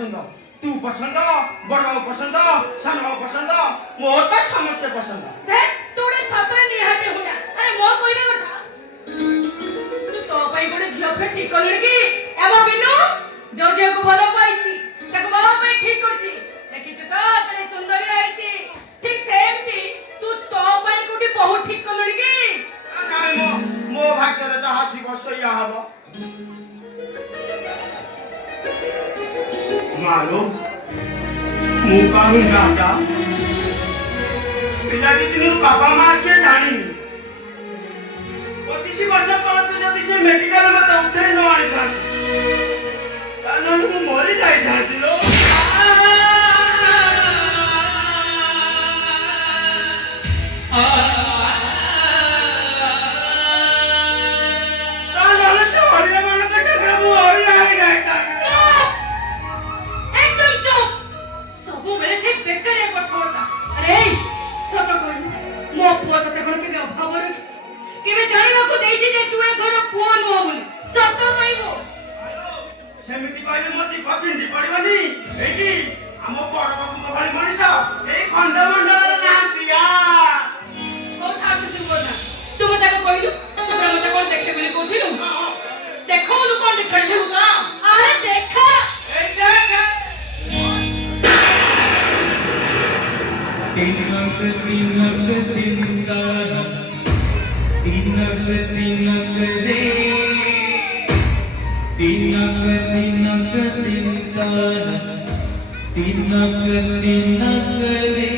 पसंद तू पसंद बड़ बाबू पसंद सान बाबू पसंद मोर तो समस्त पसंद दे तोड़े सतरे निहाते हुआ अरे मो कोइबे କଥା तू तो पाई गोटे झियो फे ठीक करलु की एबो बिनु जो झियो को भलो पाइछि ताको बाबा पे ठीक करछि देखिछु तो तने सुंदरी आइछि ठीक सेमती तू तो पाई गोटे बहुत ठीक करलु की नाइ मो भाग्य रे जहा थी बसइया हबो मालो मुकाहु राजा पिला दिन बाबा मां के जानी 25 वर्ष तले तू जदी से मेडिकल मत उठे न आइ था तानो मु मरि जाई थाती लो सेमिति पाइले मति पछिंडी पड़िबनी एकी हमो बड़ बाबू भली मनीष ए खंड मंडल रे नाम दिया ओ छासु सुबोना तुम ताको कहिलु तुम मते कोन देखते बोली कोठिलु देखो लु कोन देखैलु अरे देखा ए देख तिनक रे तिनक रे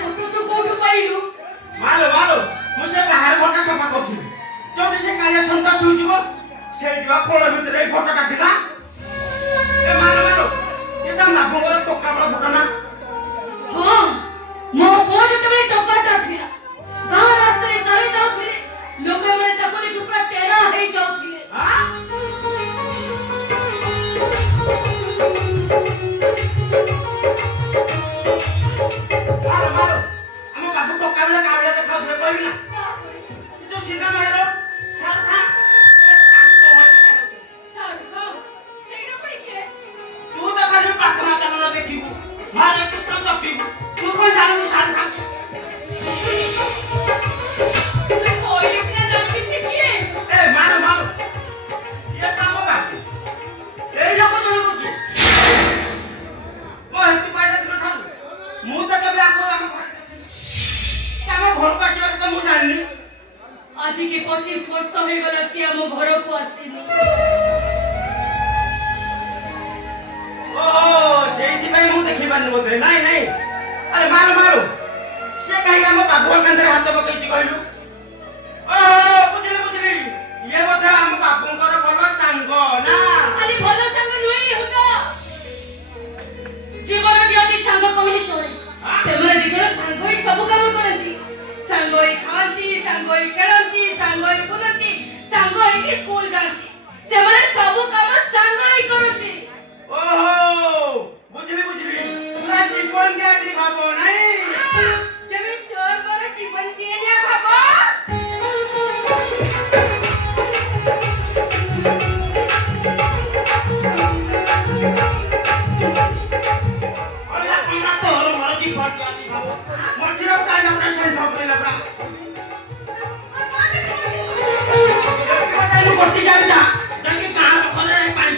फोटो तो कोठु पाइलु मालो मुसे बाहर फोटो सफा करथि जोटी से काले संता सुजिबो सेइबा खोल भितरे फोटो काटिला ए मालो ये त नाबगर टोका बड़ा फोटो ना हां मो बो जतबे टोकाटा थिला गां रास्ते चले जाउथिले लोक माने तको दे टुकड़ा टेरा हेई जाउथिले हां मालो हम बाबू टोका बड़ा काबले देखाउ थे कहबी ना जो सीधा मारो सरखा तू तो खाली पाखना चलना देखिबू मारे कृष्ण तपिबू तू कोन जानू सान खा कोई सिना जानू से किए ए मारो ये काम होगा ए लोग जोड़ को किए वो हेतु पाइला दिन ठारू मु तो कबे आको हम घर को आसीबा तो मु जाननी आज के 25 वर्ष होई गला छी हम घर को आसीनी ओ सेइति भाई मु देखि पानु बोते नहीं अरे मारो से कहीं हम बाबू कंदर हाथ पकई कहलु ओ बुझली ये बोधा हम बाबू कर बोलो संग ना खाली भलो संग नुई हुनो जीवन दियति संग कहली चोरे से माने दिजण संग ही सब काम करंती संग ही खांती संग ही खेलंती संग ही बुलंती संग ही स्कूल जाती से माने सब काम संग ही करंती ओहो बुझली पूरा जीवन के आदि भाबो नहीं जमी तोर पर जीवन के लिए भाबो अरे हमरा तो हर मार जीवन के आदि भाबो मर्जीरो का हमरा से भाबो लबरा ये बताइलो करती जाई जा जाके कहां करे पानी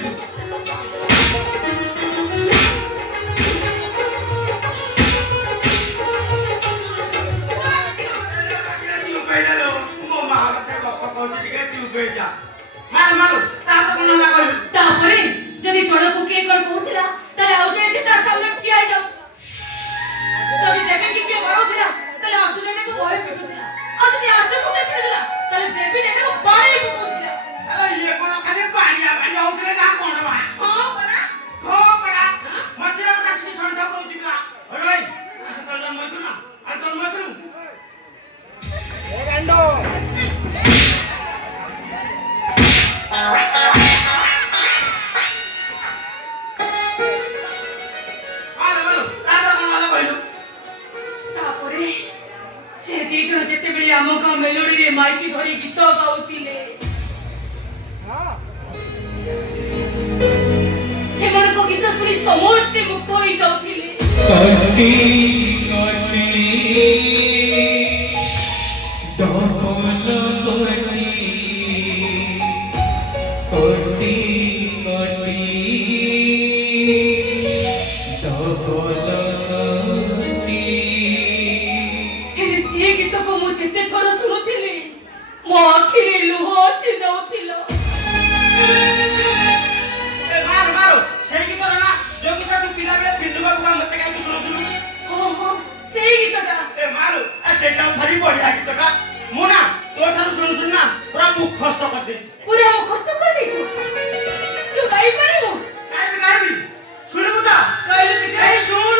माइकी धरी गीत गाउतिले सेमन को गीत सुनी समस्ते मुक्त होई जाउतिले कटी कटी डबल कटी कटी कटी डबल कटी हेले से गीत को मु जेते थोर सुनुतिले मो आखिरे लुह आसी जाउतिलो मारो मारो सेई गीत ना जो गीत तू पिला बेले बिंदु बाबू मते काई सुनुतलु ओहो सेई गीतटा ए मारो आ सेटा भारी बढ़िया गीतटा मु ना तो थारु सुन ना पूरा मुख खस्त कर दे पूरा मुखस्त कर देछु तू गाई पारिबो गाइबी सुनबु ता कहले कि ए सुनु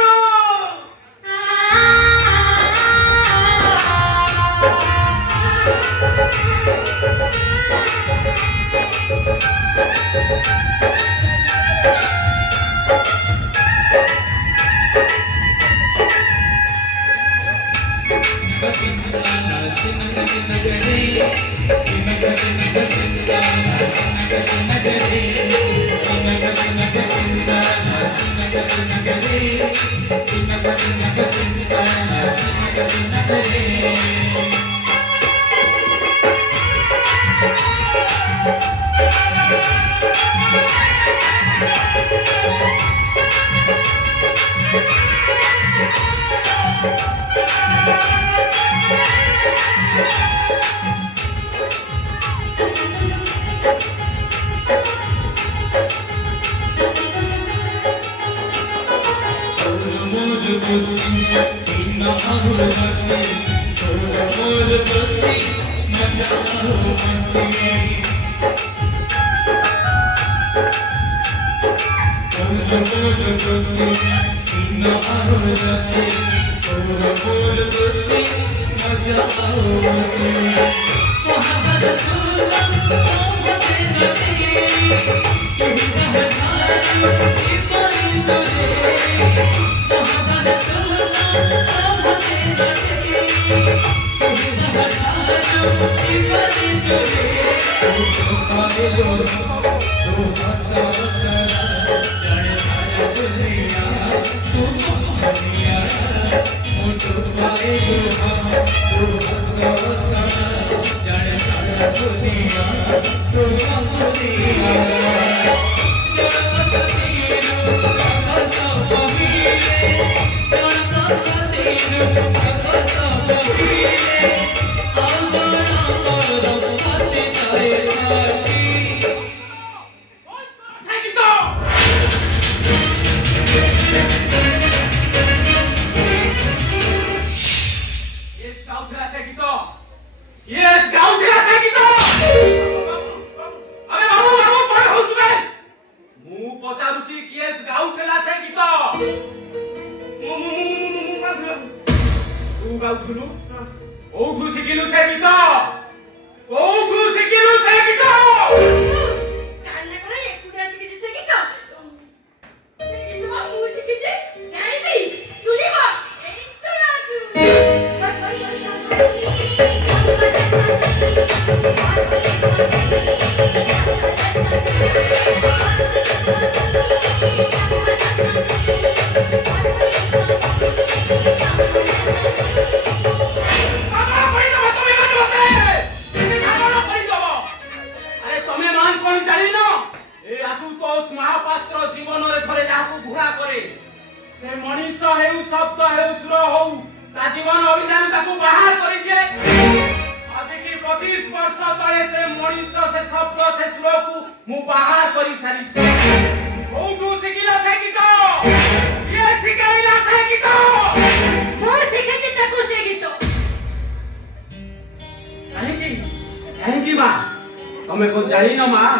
तुम्हें को जानी न मां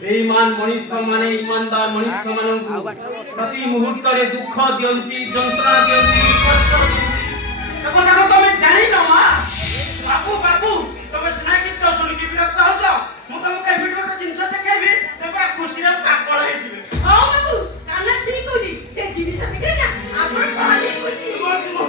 बेईमान मनुष्य माने ईमानदार मनुष्य मानन प्रति मुहूर्त रे दुख दियंती जंत्रणा दियंती कष्ट दियंती तो कथा को तुम्हें जानी न मां बापू बापू तमे सुनाई गीत सुन के विरक्त हो जाओ मु तमके वीडियो रे जिंस देखेबी तबा खुशी रे पागल हे जिवे हां बाबू काना ठीक होजी से जिनिस देखे ना आपण कहले खुशी तुम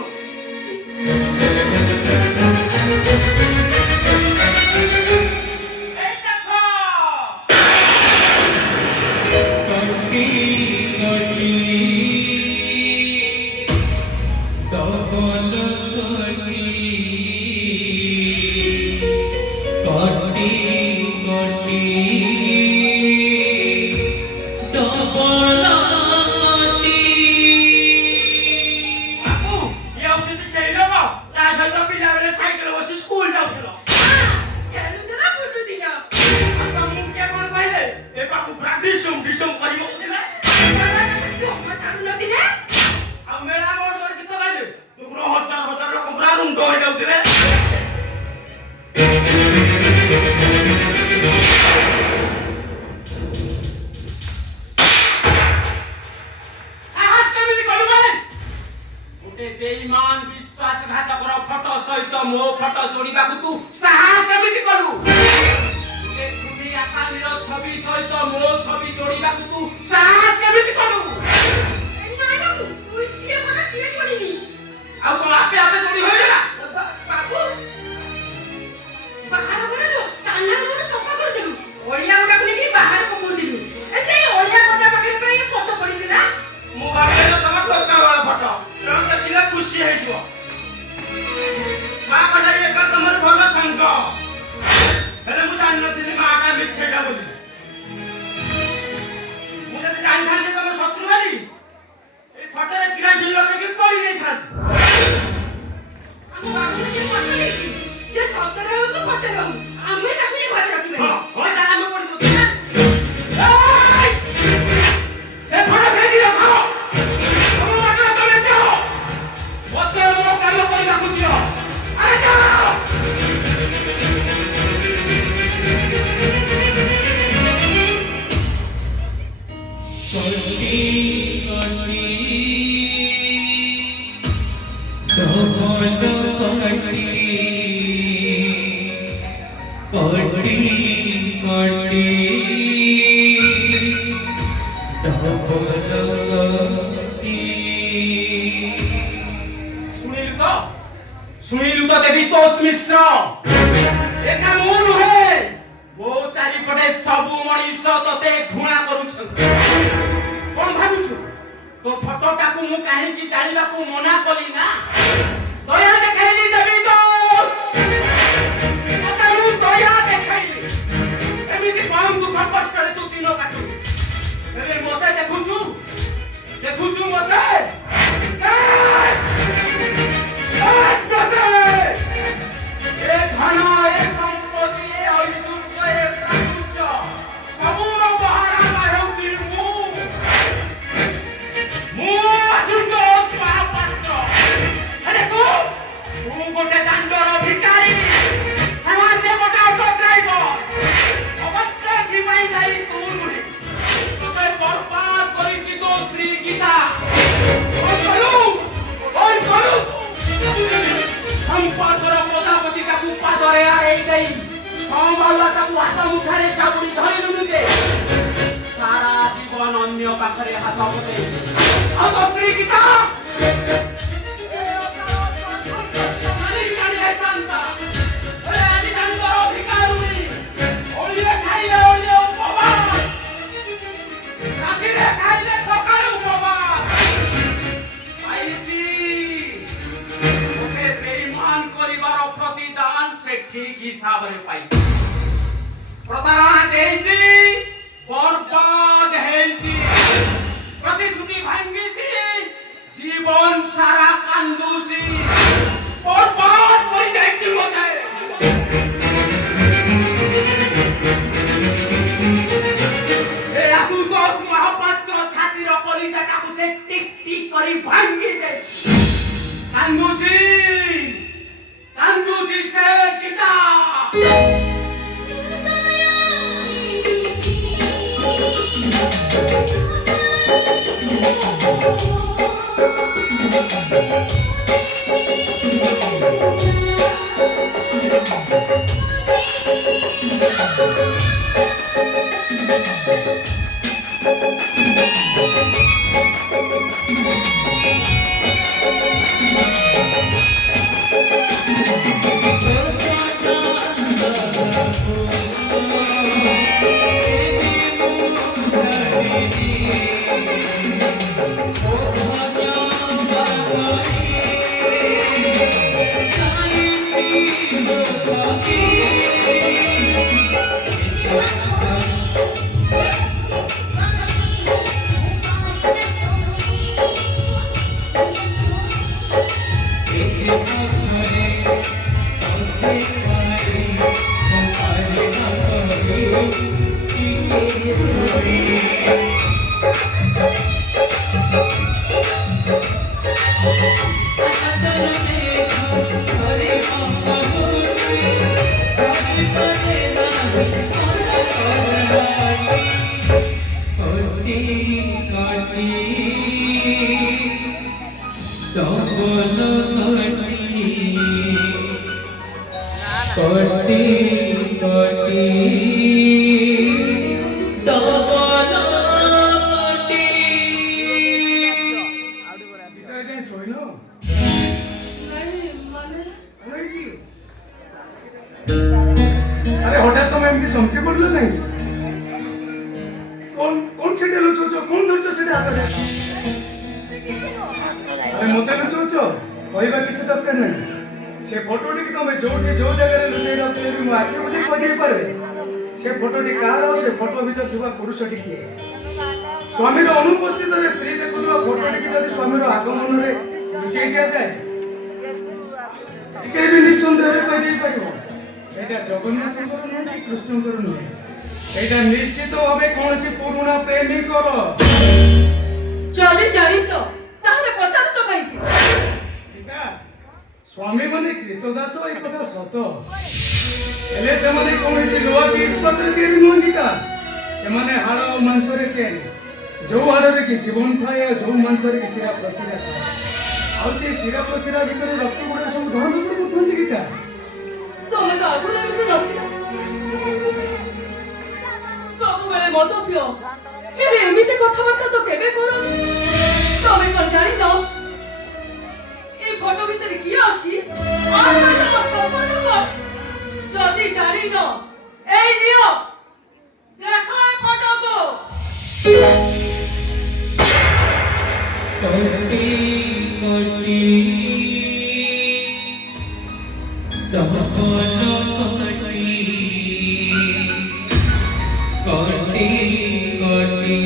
गोटे बेईमान विश्वासघातकर फटो सहित मो फटो जोड़िबाकू तू साहस केमिति कलु गोटे खुनी आसामीर छवि सहित मो छवि जोड़िबाकू तू साहस केमिति कलु ନାଇଁ ବାବୁ ସିଏ କଣ ସିଏ କରିନି ଆଉ କଣ ଆପେ ଆପେ जोड़ी होइला ବାବୁ ବାହାର ଘରର କାନ୍ନାର ଘର ସଫା କରିଦେଲୁ ଅଳିଆ ଗୁଡାକୁ ନେଇକି ବାହାର ପକଉଥିଲୁ ସେଇ ଅଳିଆ ଗଦା ପାଖରେ ପୁରା ଇଏ ଫଟୋ ପଡିଥିଲା ମୁଁ ଭାବିଲି ତମ ଟୋକା ବାଳ ଫଟୋ ତେଣୁ ଦେଖିଲେ ଖୁସି ହେଇଯିବ ମା କଥାରେ ଏକା ତମର ଭଲ ସଙ୍ଗ ହେଲେ ମୁଁ ଜାଣିନଥିଲି ମାଟା ମିଛେଟା ବୋଲି ମୁଁ ଯଦି ଜାଣିଥାନ୍ତି ତମ ଶତ୍ରୁ ବୋଲି ଏଇ ଫଟୋରେ କିରାସିନ ଲଗେଇକି ପୋଡ଼ି ଦେଇଥାନ୍ତି ଆମ ବାବୁ ଯେ ଫଟୋ ନେଇଛି ସେ ସତରେ ହଉ ତ ଫଟୋ ହଉ ଆମେ ତାକୁ ଏ ଘରେ ରଖିବା ହଁ ହଁ ତାହେଲେ ଆମେ ପୋଡ଼ି ଦଉଛୁ से फटो से दियो खाओ तुम वाटर तले जाओ मते मो काम करिबाकू दियो अरे जाओ कोटी कोटी डबल कोटी कोटी कोटी डबल कोटी सुनिलु तो देवी तोष मिश्र एका मु नुहे मो चारिपटे सबु मनीष तते घृणा करूछन कोन भाबुछु तो फटोटाकू मु काहे की जानिबाकू मना कली ना दया देखाइली देवी तोष मतारू दया देखाइली एमिति कम दुख कष्ट रे तू दिनो काटू हेले मते देखुछु मते ए धन ए संपत्ति ए ऐश्वर्य ए प्राचुर्य सबुर बहाना हेउछि मु असुतोष महापात्र अरे तू गोटे दांडर भिखारी समाज गोटे ऑटो ड्राइवर अवश्य दिपाई जाई तू नुहे तोते बर्बाद करिछि तो स्त्री गीता ओय करू संपर्कर प्रजापति का पादरे आए गई संभाला का हाथ मुखारे चापुड़ी धरिलु जे सारा जीवन अन्य पाखरे हाथ होते आ तो स्त्री गीता ठीक हिसाब रे पाई प्रतारणा देइछि बर्बाद हेइछि प्रतिश्रुति भांगिछि जीवन सारा कांदुछि बर्बाद करि दैछि मते ए आशुतोष महापात्र छातीर कलिजाटाकू से टिक टिक करि भांगी दे कांदुछि से गीता कोटी কটি কটি ডবল কটি सीता जाए सोइनो नहीं माने नहीं जी अरे हठात तुम एमती चमकी पड़ल नहीं कौन कौन से लुचौच कौन धरछ से हाथ अरे मते लुचौच कहवा किसी दरकार नहीं से फोटोटी की तुम जो जगह लुचई रखले भी मो आखि बुझे कहि पारे से फोटोटी कार और से फोटो भीतर थुवा पुरुषटी किए स्वामी अनुपस्थित स्त्री देखुवा फोटोटी की जदि स्वामी आगमन में लुचई दिया जाए टिके भी निसंदेह कहि पारिबो सेटा जगन्नाथଙ୍କର ନୁହେଁ କି କୃଷ୍ଣଙ୍କର ନୁହେଁ ସେଇଟା ନିଶ୍ଚିତ ଭାବେ କୌଣସି ପୁରୁଣା ପ୍ରେମିକର ଯଦି ଜାଣିଛ ତାହେଲେ ପଚାରୁଛ କାହିଁକି ଠିକା ସ୍ୱାମୀ ମାନେ କୀତଦାସ ଏ କଥା ସତ ହେଲେ ସେମାନେ କୌଣସି ଲୁହା କି ଇସ୍ପାତରେ ତିଆରି ନୁହନ୍ତି କା ସେମାନେ ହାଡ଼ ଆଉ ମାଂସରେ ତିଆରି ଯୋଉ ହାଡ଼ରେ କି ଜୀବନ ଥାଏ ଆଉ ଯୋଉ ମାଂସରେ କି ଶିରା ପ୍ରଶିରା ଥାଏ ଆଉ ସେ ଶିରା ପ୍ରଶିରା ଭିତରେ ରକ୍ତ ଗୁଡ଼ା ସବୁ ଧନ ଧନ କରୁଛନ୍ତି କି ତା ତମେ ତ ଆଗରୁ ଏମିତି ନଥିଲ ସବୁବେଳେ ମଦ ପିଅ କେବେ ଏମିତି କଥାବାର୍ତ୍ତା ତ କେବେ କରନି ତମେ କଣ ଜାଣିନ এই ফটো ভিতরে কি আছে আসলে আমার সম্পূর্ণ কর যদি জানিন এই নিও দেখো এই ফটোকে কটি কটি ডবল কটি কটি কটি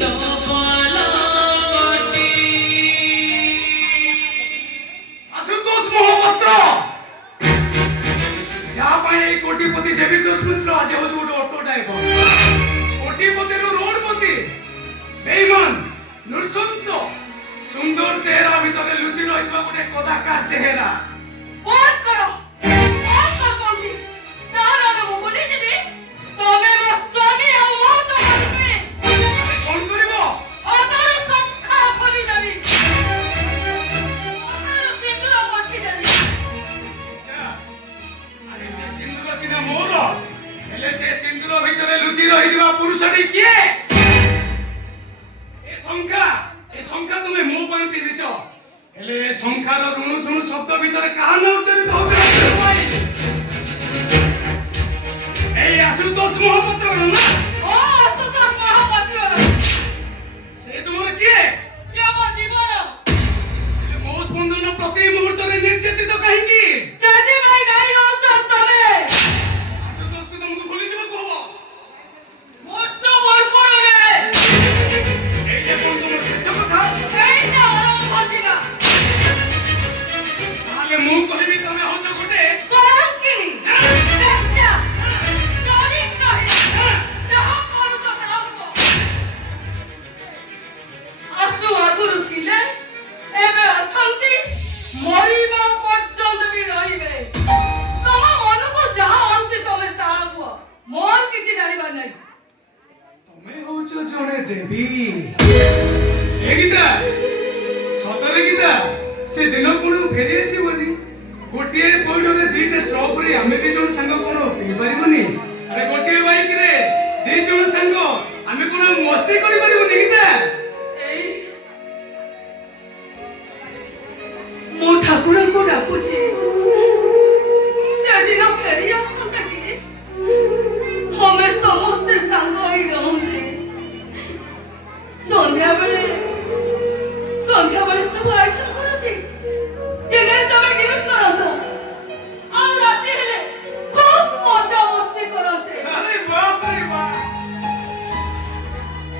ডবল কটি आशुतोष महापात्र यहाँ पाए कोटिपति देवीतोष मिश्र आज हो गोटे ऑटो ड्राइवर कोटिपति रोडपति बेईमान नृशंस सुंदर चेहरा भीतर लुचि रही गोटे कदाकार चेहरा বন্ধ করো বন্ধ করছি তাহলে আমি বলে দিবি তবে আমার স্বামী আর মো তো আসবে अरे कौन करिबो অতর সংখ্যা বলি যাবি অতর সিন্দুর পছি যাবি अरे से सिंदूर सिना मोर हेले से सिंदूर भीतर लुचि रही पुरुषटी किए ए संख्या तुमे मो पई पिरिच हेले ए संख्यार ऋणु झुणु शब्द भीतर कहा न उच्चारित होछ ए आशुतोष महापात्र ना ও সুতোষ মহাপাত্র से तुमर किए সে আমার জীবন हेले मो स्पंदन प्रति मुहूर्त रे निर्चेतित काहेकि সেদি ভাই নাই হচ্ছ তবে आशुतोष को तुमको भूली जीव कहबो মোট্ট বরপড় রে ए जे कोन तुमर शेष कथा এইটা আরম্ভ হচ্ছিলা ताले मु कहिबी तमे होछ गोटे কলঙ্কিনী চেষ্টা চরিত্রহীন যাহা করুছ তাহাକୁ ଆସୁ ଆଗରୁ ଥିଲେ ଏବେ ଅଛନ୍ତି ମରିବା ପର୍ଯ୍ୟନ୍ତ ବି ରହିବେ ତମ ମନକୁ ଯାହା ଆସୁଛି ତମେ ତାହା କୁହ ମୋର କିଛି ଜାଣିବାର ନାହିଁ ତମେ ହଉଛ ଜଣେ ଦେବୀ ଏ ଗୀତା ସତରେ ଗୀତା ସେ ଦିନ ପୁଣି ଫେରି ଆସିବନି ଗୋଟିଏ ପଇଡରେ ଦିଟା ଷ୍ଟ୍ରବେରୀ ଆମେ ଦି ଜଣ ସାଙ୍ଗ କଣ ପିଇ ପାରିବୁନି ଆରେ ଗୋଟିଏ ବାଇକରେ ଦି ଜଣ ସାଙ୍ଗ ଆମେ କଣ ମସ୍ତି କରିପାରିବୁନି ଗୀତା ଏଇ ମୁଁ ଠାକୁରଙ୍କୁ ଡାକୁଛି ସେଦିନ ଫେରି ଆସନ୍ତା କି ଆମେ ସମସ୍ତେ ସାଙ୍ଗ ହୋଇ ରହନ୍ତେ ସନ୍ଧ୍ୟାବେଳେ ସବୁ ଆୟୋଜନ କରନ୍ତି ଦିନରେ ତମେ ଡ୍ୟୁଟି କରନ୍ତ ଆଉ ରାତି ହେଲେ ଖୁବ୍ ମଜା ମସ୍ତି କରନ୍ତେ ଆରେ ବାପ ରେ ବାପ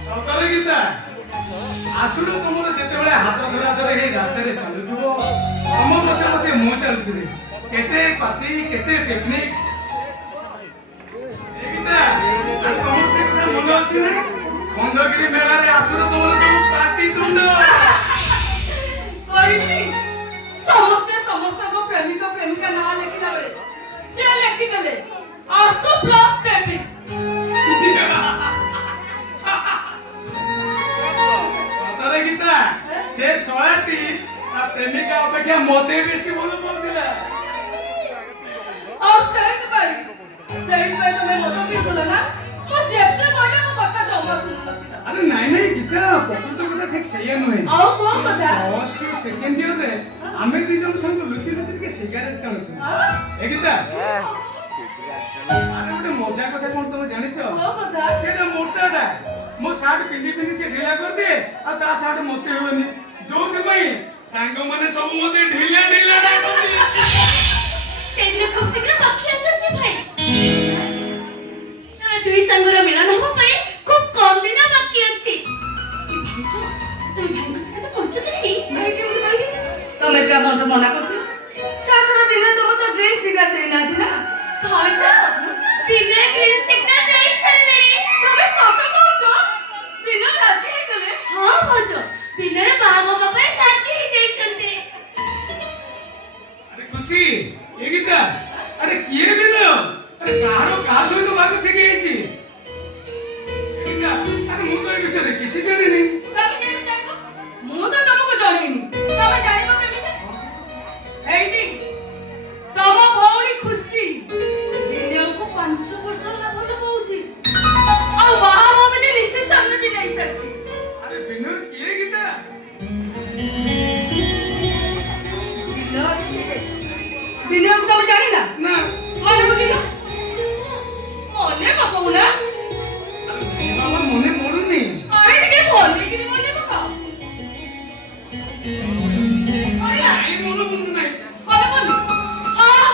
ସତରେ ଗୀତା ଆସୁର ତମର ଯେତେବେଳେ ହାତ ଧରା ଧରି ହେଇ ରାସ୍ତାରେ ଚାଲୁଥିବ ତମ ପଛେ ପଛେ ମୁଁ ଚାଲୁଥିବି କେତେ ପାର୍ଟି କେତେ ପିକନିକ ଗୀତା ତମର ସେ କଥା ମନେ ଅଛି ନା ଖଣ୍ଡଗିରି ମେଳାରେ ଆସୁର ତମର ସବୁ ପାର୍ଟି ତୁଣ୍ଡ କହିଲି ସମସ୍ତେ ସମସ୍ତଙ୍କ ପ୍ରେମିକ ପ୍ରେମିକା ନାଁ ଲେଖିଲା ବେଳେ ସେ ଲେଖିଦେଲେ ଆସୁ ପ୍ଲସ୍ ପ୍ରେମିକ ସତରେ ଗୀତା से सयाटी ता प्रेमिका अपेक्षा मते बेसी बोल पड़तिला ଆଉ ସେଇଥିପାଇଁ ତମେ ମଦ ପିଉଥିଲ ନା ମୁଁ ଯେତେ କହିଲେ ମୋ କଥା ଜମା ଶୁଣୁନଥିଲ अरे नहीं नहीं गीता प्रकृत कथा ठीक सही नुहे ଆଉ କଣ କଥା फर्स्ट सेकंड ईयर रे आमे दी जन संग लुचि लुचि के सिगारेट टाणुथि ए गीता अरे गोटे मजा कथा कोन तुम जानिछ କଣ କଥା सेटा मोटाटा मो शर्ट पिंदी पिंदी से ढीला कर दे आ ता शर्ट मते होनी जोथि पई सांग माने सब मते ढीला ढीला डाकती ସେଇଦିନ ଖୁବ ଶୀଘ୍ର ପକ୍ଷୀ ଆସୁଛି ଭାଇ ଦୁଇ ସାଙ୍ଗର ମିଳନ ହବା ପାଇଁ ଖୁବ କମ ଦିନ ବାକି ଅଛି ଭାଇଛ ତମେ ଭାଇଙ୍କ ସହିତ କହୁଛ କି ନାହିଁ ଭାଇ କେମିତି କହିବି ତମେ ଯା ମତେ ମନା କରୁଥିଲ ତା ଛଡା ବିନା ତମେ ତ ଡ୍ରିଙ୍କ ସିଗାରେଟ ଦେଇନାହାନ୍ତି ନା ଭାଇଛ ବିନା ଗ୍ରୀନ ସିଗ୍ନାଲ ଦେଇ ସାରିଲେଣି ତମେ ସତ କହୁଛ ବିନା ରାଜି ହେଇଗଲେ ହଁ ଭାଉଜ ବିନାର ବାହାଘର ହବା ପାଇଁ ରାଜି ହେଇଯାଇଛନ୍ତି अरे खुशी ए गीता अरे किए बिना अरे कारो का सहित बाग ठीक हेची गीता अरे मु तो ए विषय रे किछि जानि नहीं ତମେ କେମିତି ଜାଣିବ ମୁଁ ତ ତମକୁ ଜଣେଇନି ତମେ ଜାଣିବ କେମିତି ଏଇଠି ତମ ଭଉଣୀ ଖୁସି ଦିନକୁ 5 ବର୍ଷ ହେଲା ଭଲ ପାଉଛି ଆଉ ବାହା ହବ ବୋଲି ରିସେପ୍ସନରେ ବି ନେଇ ସାରିଛି अरे बिनु किए गीता ଦିନକୁ ତମେ ଜାଣିନା ना ମନେ ପକେଇଲ ମନେ ପକଉନା अरे बाबा मने पडुनी ଆରେ ଟିକେ ଭଲକିରି ମନେ ପକାଅ आई मने पडु नाही ମନେ ପଡୁନି ହଁ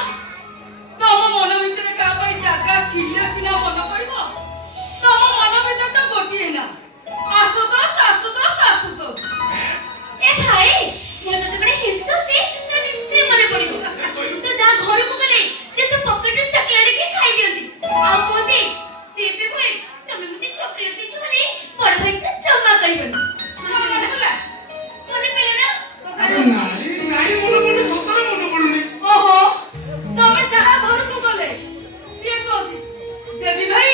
ତମ ମନ ଭିତରେ କାହା ପାଇଁ ଜାଗା ଥିଲେ ସିନା ମନେ ପଡିବ ତମ ମନ ଭିତରେ ତ ଗୋଟିଏ ନା ଆସୁତୋଷ ଆସୁତୋଷ ଆସୁତୋଷ ଏ ଭାଇ ମୁଁ ତତେ ଗୋଟେ ହିଂସ ଅଛି ତ ନିଶ୍ଚୟ ମନେ ପଡିବ ତୁ ଯା ଘରକୁ ଗଲେ ଯେ ତୁ ପକେଟରୁ ଚକଲେଟ କି ଖାଇ ଦିଅନ୍ତି ଆଉ କୁହନ୍ତି ଦେବେ ଭାଇ ତମେ ମୋତେ ଚକଲେଟ ଦେଇଛୁ ବୋଲି ବଡ ଭାଇକୁ ଜମା କହିବନି ମନେ ପଡିଲା ନା अरे नाही नाही मने पडु सतरे मने पडुनी ओहो तमे जहा घरକୁ गले ସିଏ କହନ୍ତି ଦେବୀ ଭାଇ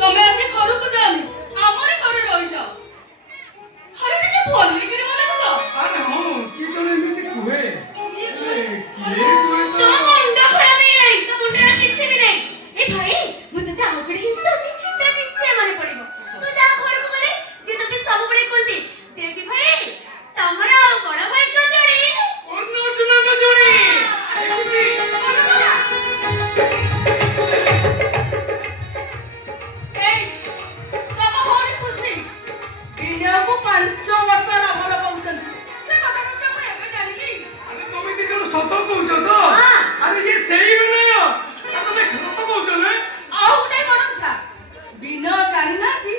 ତମେ ଆଜି ଘରକୁ ଯାଅନି ଆମର ଘରେ ରହି ଯାଅ ଆରେ ଟିକେ ଭଲକିରି ମନେ ପକ अरे हां की जने एमिति कुहे किए कुहे ତୋ ମୁଣ୍ଡ ଖରାପ ହେଇଗଲାଣି ତୋ ମୁଣ୍ଡରେ କିଛି ବି ନାହିଁ ଏ ଭାଇ ମୁଁ ତତେ ଆଉ ଗୋଟେ ହିଂସ ଅଛି ତ ନିଶ୍ଚୟ ମନେ ପଡିବ ତୁ ଯା ଘରକୁ ଗଲେ ଯିଏ ତତେ ସବୁବେଳେ କୁହନ୍ତି ଦେବୀ ଭାଇ ତମର ବଡ ଭାଇଙ୍କ ଯୋଡ଼ି कोन चुनाव जोड़ी खुशी ଏଇ ତମ ଭଉଣୀ ଖୁସି ଦିନକୁ 5 ବର୍ଷ ହେଲା ଭଲ ପାଉଛନ୍ତି ସେ କଥାଟା ତ ମୁଁ ଏବେ ଜାଣିଲି अरे तुम दी जन सत कहउछ तो अरे ये सही बिनय आ तुम सत कहउछ ना ଆଉ ଗୋଟେ ବଡ କଥା ବିନୟ ଜାଣିନାହାନ୍ତି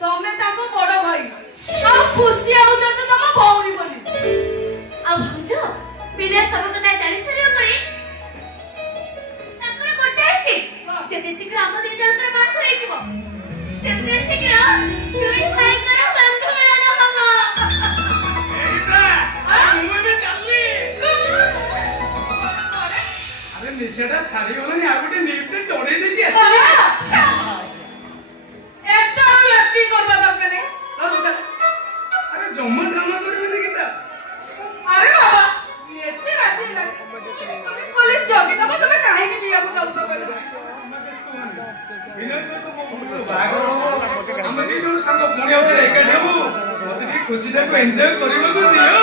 ତମେ ତାଙ୍କ ବଡ ଭାଇ ଆଉ ଖୁସି ହଉଛନ୍ତି ତମ ଭଉଣୀ ବୋଲି ଆଉ ଭାଉଜ ବିନୟ ସବୁ କଥା ଜାଣି ସାରିବା ପରେ ତାଙ୍କର ଗୋଟେ ଅଛି ଯେତେ ଶୀଘ୍ର ଆମ ଦୁଇ ଜଣଙ୍କର ବାହାଘର ହେଇଯିବ ସେତେ ଶୀଘ୍ର ଦୁଇ ଭାଇଙ୍କର ବନ୍ଧୁ ମିଳନ ହବ ए गीता मुंबई में चलली अरे निशेटा छाड़ी गलनी आ गुटे नीपटे चढ़े देकी आसी একটা ব্যক্তি করবা দরকার নেই করু চল अरे जम्मा ड्रामा करबे गीता আরে বাবা এতে রাতে পুলিশ জগে তবে তুমি কাহিনী বিয়াକୁ যাଉଛ বলে विनय से तो बागर हो हम दी जन संग पुणी होते एकाठी हबु मते टी खुशीटा को एन्जॉय करिबो दियो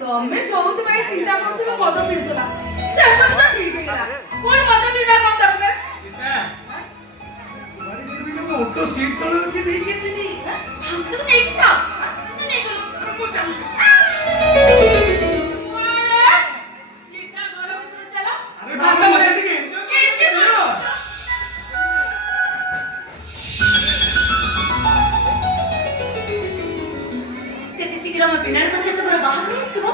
ତମେ ଯୋଉଥିପାଇଁ ଚିନ୍ତା କରୁଥିଲ ମଦ ପିଉଥିଲା ସେସବୁ ତ ଠିକ ହେଇଗଲା ପୁଣି ମଦ ପିଇବା କଣ ଦରକାର गीता बारी जेबी को ऑटो सीट तळे अछि देकी आसीनी ହସକୁ ନେଇକି ଯାଅ ତୁ ନେଇ କରୁ मु चली ଚିନ୍ତା ଘର ଭିତରେ ଚାଲ अरे बाबा मते टी एन्जॉय କିଛି करियो ଯେତେ ଶୀଘ୍ର ମୋ ବିନାୟକ ସହିତ ମୋର ବାହାଘର ହେଇଯିବ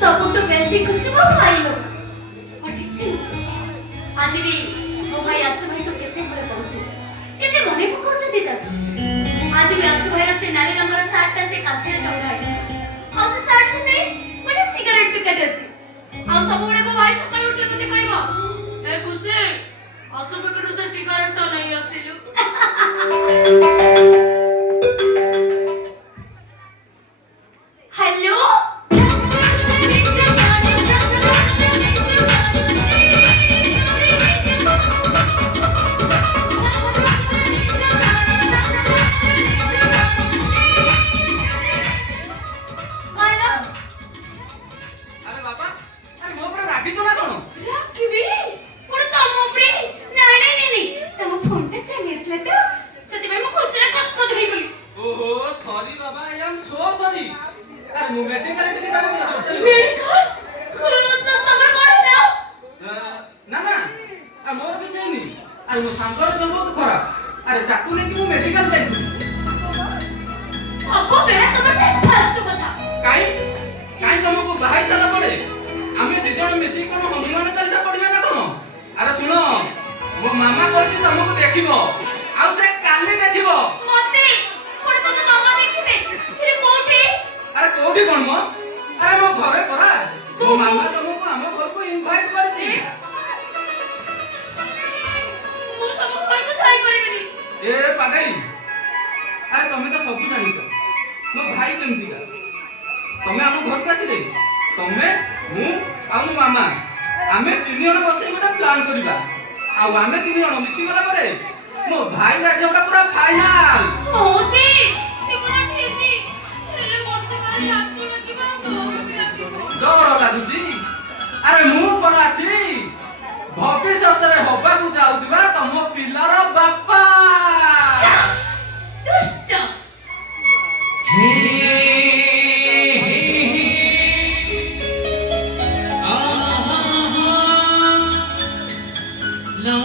ସବୁଠୁ ବେଶୀ ଖୁସି ମୋ ଭାଇ ଲୋ ଠିକ ଆଜି ବି ମୋ ଭାଇ ଆସୁ ଭାଇକୁ କେତେ ଭଲ ପାଉଛି କେତେ ମନେ ପକାଉଛନ୍ତି ତାକୁ ଆଜି ବି ଆସୁ ଭାଇର ସେ ନାଲି ରଙ୍ଗର ସାର୍ଟଟା ସେ କାନ୍ଥରେ ଟଙ୍ଗା ହେଇଛି ଆଉ ସେ ସାର୍ଟକୁ ନେଇ ଗୋଟେ ସିଗାରେଟ ପ୍ୟାକେଟ ଅଛି ଆଉ ସବୁବେଳେ ମୋ ଭାଇ ସକାଳୁ ଉଠିଲେ ମୋତେ କହିବ ଏ ଖୁସି ଆସୁ ପ୍ୟାକେଟରୁ ସେ ସିଗାରେଟଟା ନେଇ ଆସିଲୁ sorry Baba I am so sorry अरे मु मेडिकल टिके ताको हॉस्पिटल ତମର କଣ ହେଲା ना ना आ मोर किछ हेनी अरे मो सांकर तो बहुत खराब अरे ताकू ने कि मु मेडिकल जाइथि ସବୁବେଳେ ତମର ସେ फालतू କଥା काई काई तुमको बाहाई साला पड़े आमे ଦି ଜଣ मिसी कोन हनुमान चालीसा पढ़िबे ना कोन अरे सुनो मो मामा कहछि तुमको देखिबो आ से काली देखिबो ମତେ କୋଣ ତମ ମାମା ଦେଖିବେ फिर कोठी अरे कोठी कोन मो अरे मो घरे परा मो मामा तुमको हम घर को इनवाइट करथि ମୁଁ ତମ ଘରକୁ ଯାଇ ପାରିବିନି ए पागई अरे तुम तो सब जानिଛ मो भाई केमतिका तमे हम घर को आसिले तमे मु आ मो मामा आमे तीन जण बसी गोटा प्लान करिबा आ आमे तीन जण मिसी गला परे मो भाई राज्यटा पूरा फाइनल मौजी शिवना ठेची ହେଲେ ମତେ ଭାରି ହାତ ଲାଗିବ डर लागुची अरे मु कोन अछि भविष्यत रे होबा को जाउतिबा तम पिलार बापा दुष्ट हे आहा ला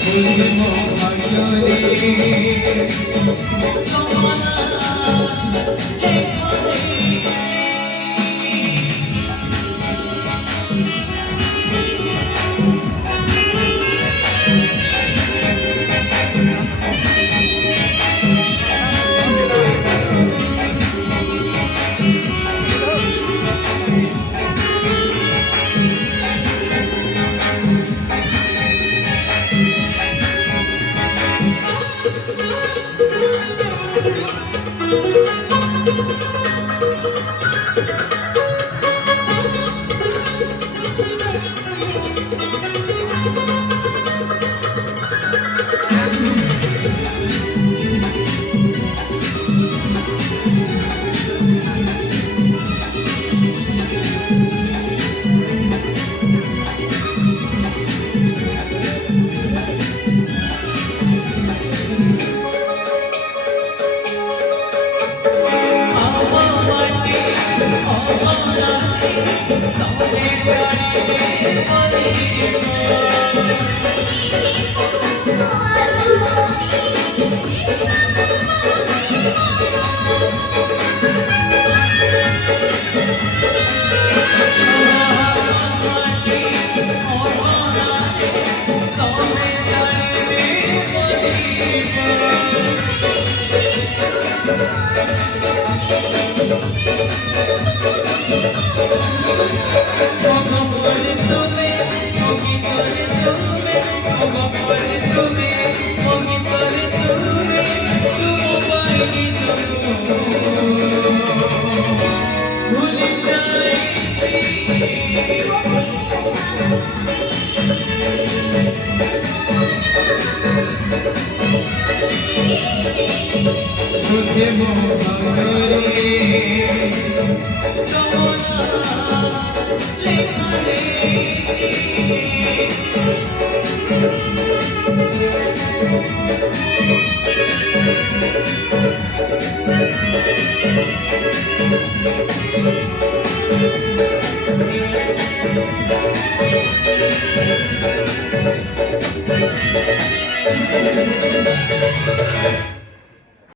तुझे मोहब्बत रे कमना लेखा रे तुझे मोहब्बत रे कमना लेखा रे Thank you.